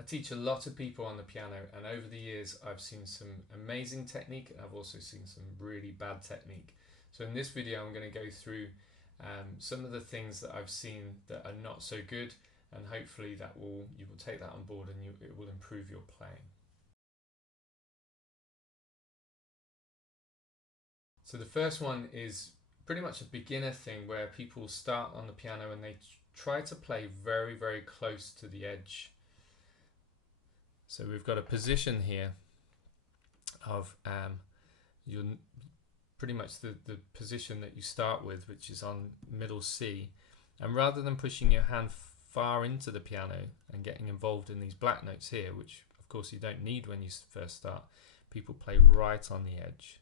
I teach a lot of people on the piano, and over the years I've seen some amazing technique and I've also seen some really bad technique. So in this video I'm going to go through some of the things that I've seen that are not so good, and hopefully you will take that on board and it will improve your playing. So the first one is pretty much a beginner thing where people start on the piano and they try to play very, very close to the edge. So we've got a position here of your pretty much the position that you start with, which is on middle C, and rather than pushing your hand far into the piano and getting involved in these black notes here, which of course you don't need when you first start, people play right on the edge.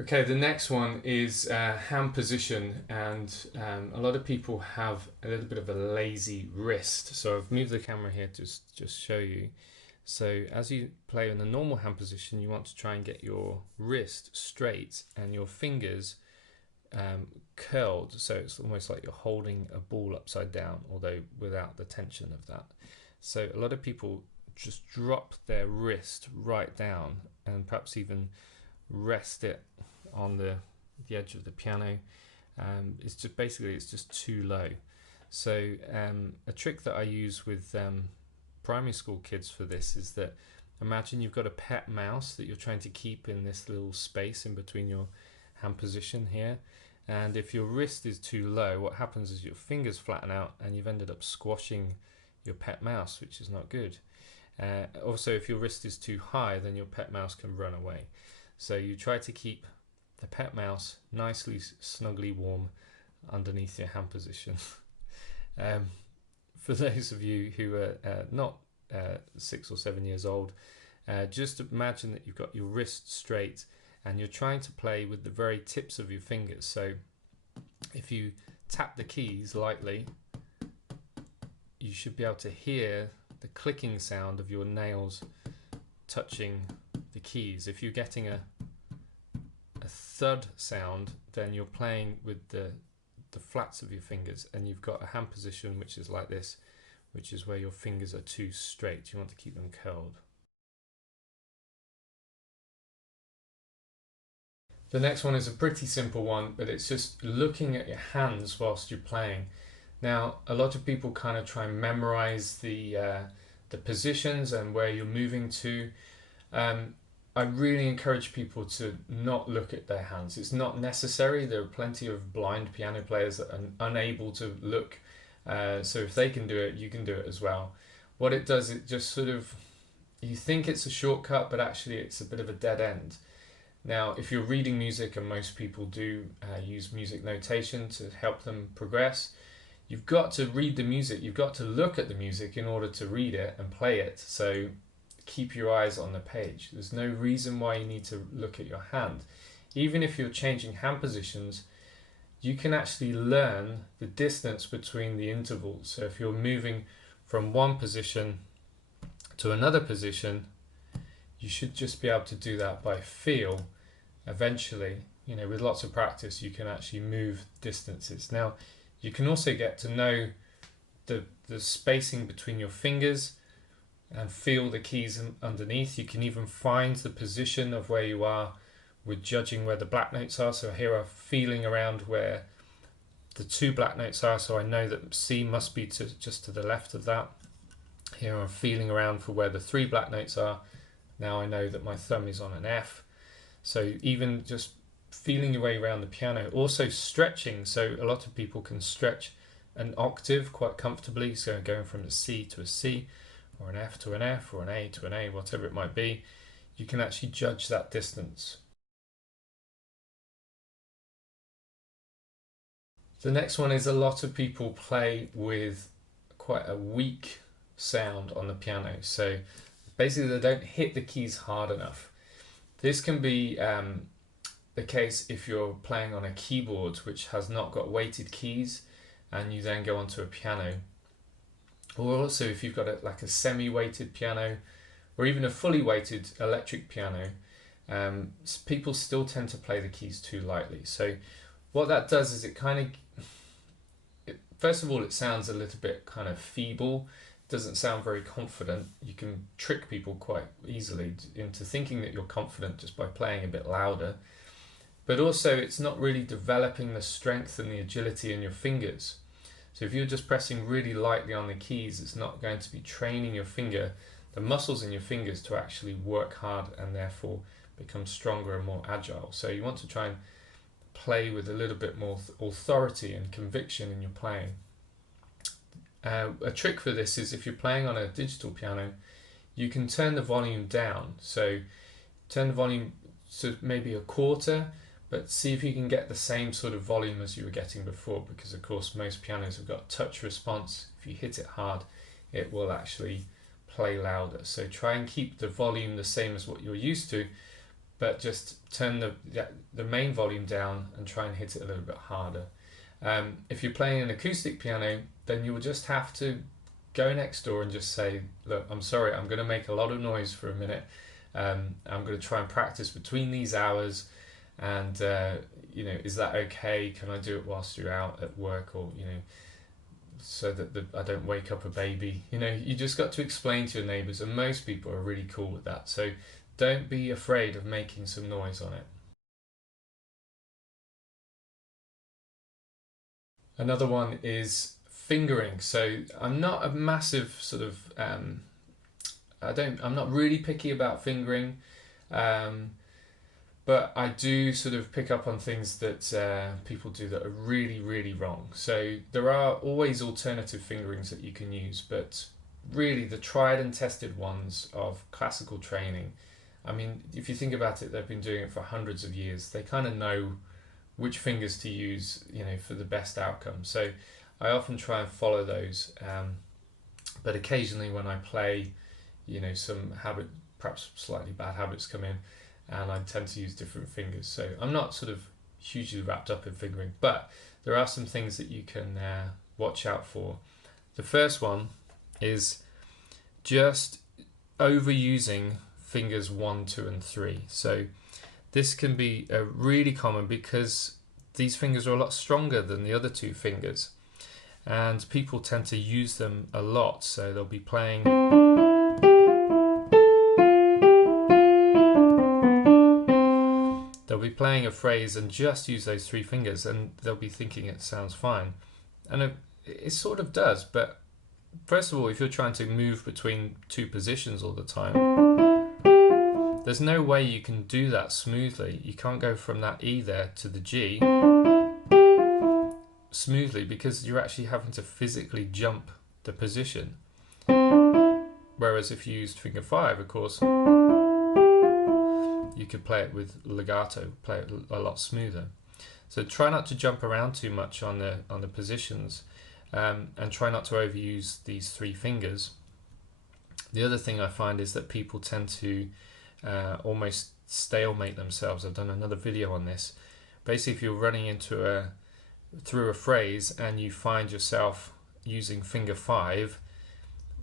Okay, the next one is hand position, and a lot of people have a little bit of a lazy wrist. So I've moved the camera here to just show you. So as you play in a normal hand position, you want to try and get your wrist straight and your fingers curled, so it's almost like you're holding a ball upside down, although without the tension of that. So a lot of people just drop their wrist right down and perhaps even rest it on the edge of the piano. It's just too low. So a trick that I use with primary school kids for this is that imagine you've got a pet mouse that you're trying to keep in this little space in between your hand position here, and if your wrist is too low, what happens is your fingers flatten out and you've ended up squashing your pet mouse, which is not good. Also, if your wrist is too high, then your pet mouse can run away. So you try to keep the pet mouse nicely snugly warm underneath your hand position. For those of you who are not 6 or 7 years old, just imagine that you've got your wrist straight and you're trying to play with the very tips of your fingers. So if you tap the keys lightly, you should be able to hear the clicking sound of your nails touching the keys. If you're getting a thud sound, then you're playing with the flats of your fingers, and you've got a hand position which is like this, which is where your fingers are too straight. You want to keep them curled. The next one is a pretty simple one, but it's just looking at your hands whilst you're playing. Now, a lot of people kind of try and memorize the positions and where you're moving to. I really encourage people to not look at their hands. It's not necessary. There are plenty of blind piano players that are unable to look. So if they can do it, you can do it as well. What it does, it just sort of, you think it's a shortcut, but actually it's a bit of a dead end. Now, if you're reading music, and most people do use music notation to help them progress, you've got to read the music. You've got to look at the music in order to read it and play it. So keep your eyes on the page. There's no reason why you need to look at your hand. Even if you're changing hand positions, you can actually learn the distance between the intervals. So if you're moving from one position to another position, you should just be able to do that by feel. Eventually, with lots of practice, you can actually move distances. Now, you can also get to know the spacing between your fingers and feel the keys underneath. You can even find the position of where you are with judging where the black notes are. So here I'm feeling around where the 2 black notes are, so I know that C must be just to the left of that. Here I'm feeling around for where the 3 black notes are. Now I know that my thumb is on an F. So even just feeling your way around the piano. Also stretching, so a lot of people can stretch an octave quite comfortably, so going from a C to a C, or an F to an F, or an A to an A, whatever it might be. You can actually judge that distance. The next one is a lot of people play with quite a weak sound on the piano. So basically they don't hit the keys hard enough. This can be the case if you're playing on a keyboard which has not got weighted keys and you then go onto a piano. Or also if you've got like a semi-weighted piano or even a fully weighted electric piano, people still tend to play the keys too lightly. So what that does is it first of all, it sounds a little bit kind of feeble, doesn't sound very confident. You can trick people quite easily into thinking that you're confident just by playing a bit louder. But also, it's not really developing the strength and the agility in your fingers. So if you're just pressing really lightly on the keys, it's not going to be training the muscles in your fingers to actually work hard and therefore become stronger and more agile. So you want to try and play with a little bit more authority and conviction in your playing. A trick for this is if you're playing on a digital piano, you can turn the volume down. So turn the volume to maybe a quarter, but see if you can get the same sort of volume as you were getting before, because of course most pianos have got touch response. If you hit it hard, it will actually play louder. So try and keep the volume the same as what you're used to, but just turn the main volume down and try and hit it a little bit harder. If you're playing an acoustic piano, then you will just have to go next door and just say, look, I'm sorry, I'm going to make a lot of noise for a minute. I'm going to try and practice between these hours, and is that okay? Can I do it whilst you're out at work, or so that I don't wake up a baby? You just got to explain to your neighbours, and most people are really cool with that. So don't be afraid of making some noise on it. Another one is fingering. So I'm not a massive sort of I'm not really picky about fingering, but I do sort of pick up on things that people do that are really, really wrong. So there are always alternative fingerings that you can use, but really the tried and tested ones of classical training, I mean, if you think about it, they've been doing it for hundreds of years. They kind of know which fingers to use, for the best outcome. So I often try and follow those, but occasionally when I play, some perhaps slightly bad habits come in, and I tend to use different fingers. So I'm not sort of hugely wrapped up in fingering, but there are some things that you can watch out for. The first one is just overusing fingers 1, 2, and 3. So this can be really common because these fingers are a lot stronger than the other two fingers, and people tend to use them a lot. So they'll be playing a phrase and just use those 3 fingers, and they'll be thinking it sounds fine, and it sort of does. But first of all, if you're trying to move between 2 positions all the time, there's no way you can do that smoothly. You can't go from that E there to the G smoothly, because you're actually having to physically jump the position. Whereas if you used finger 5, of course, you could play it with legato, play it a lot smoother. So try not to jump around too much on the positions, and try not to overuse these 3 fingers. The other thing I find is that people tend to almost stalemate themselves. I've done another video on this. Basically, if you're running through a phrase and you find yourself using finger 5,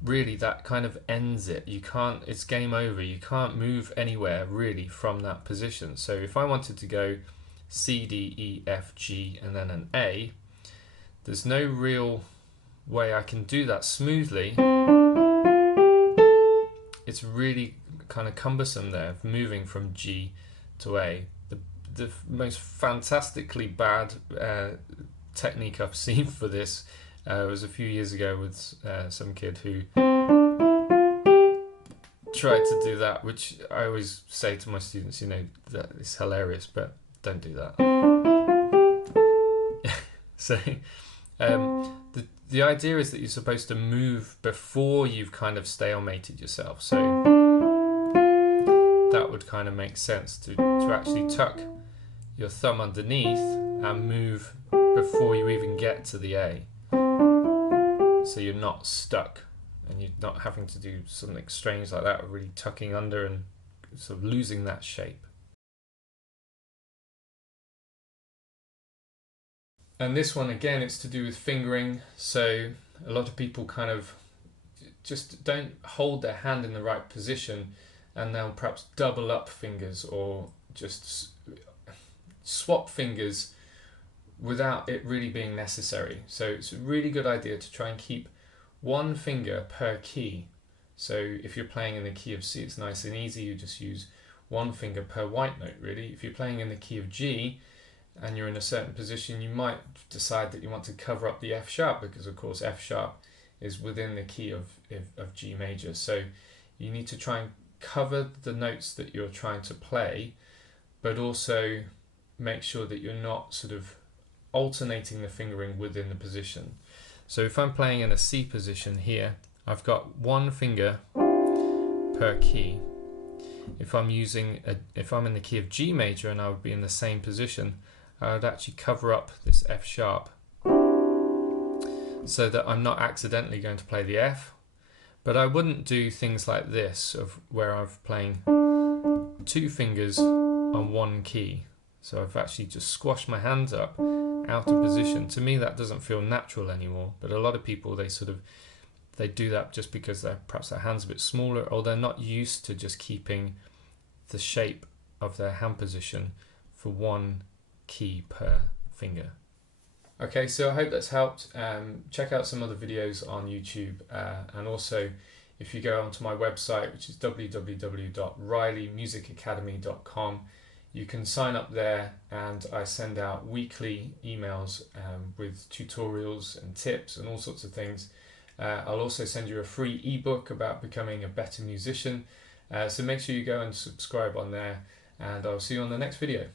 really that kind of ends it. It's game over. You can't move anywhere really from that position. So if I wanted to go C, D, E, F, G, and then an A, there's no real way I can do that smoothly. It's really kind of cumbersome there, moving from G to A. The most fantastically bad technique I've seen for this was a few years ago with some kid who tried to do that, which I always say to my students, that it's hilarious, but don't do that. So the idea is that you're supposed to move before you've kind of stalemated yourself. So that would kind of make sense to actually tuck your thumb underneath and move before you even get to the A. So you're not stuck and you're not having to do something strange like that, or really tucking under and sort of losing that shape. And this one, again, it's to do with fingering. So a lot of people kind of just don't hold their hand in the right position, and they'll perhaps double up fingers or just swap fingers without it really being necessary. So it's a really good idea to try and keep one finger per key. So if you're playing in the key of C, it's nice and easy. You just use one finger per white note, really. If you're playing in the key of G and you're in a certain position, you might decide that you want to cover up the F sharp, because of course F sharp is within the key of G major. So you need to try and cover the notes that you're trying to play, but also make sure that you're not sort of alternating the fingering within the position. So if I'm playing in a C position here, I've got one finger per key. If I'm in the key of G major and I would be in the same position, I would actually cover up this F sharp so that I'm not accidentally going to play the F. But I wouldn't do things like this, of where I'm playing two fingers on one key. So I've actually just squashed my hands up out of position. To me, that doesn't feel natural anymore. But a lot of people, they do that just because perhaps their hand's a bit smaller, or they're not used to just keeping the shape of their hand position for one key per finger. Okay, so I hope that's helped. Check out some other videos on YouTube, and also if you go onto my website, which is www.rileymusicacademy.com, you can sign up there, and I send out weekly emails with tutorials and tips and all sorts of things. I'll also send you a free ebook about becoming a better musician, so make sure you go and subscribe on there, and I'll see you on the next video.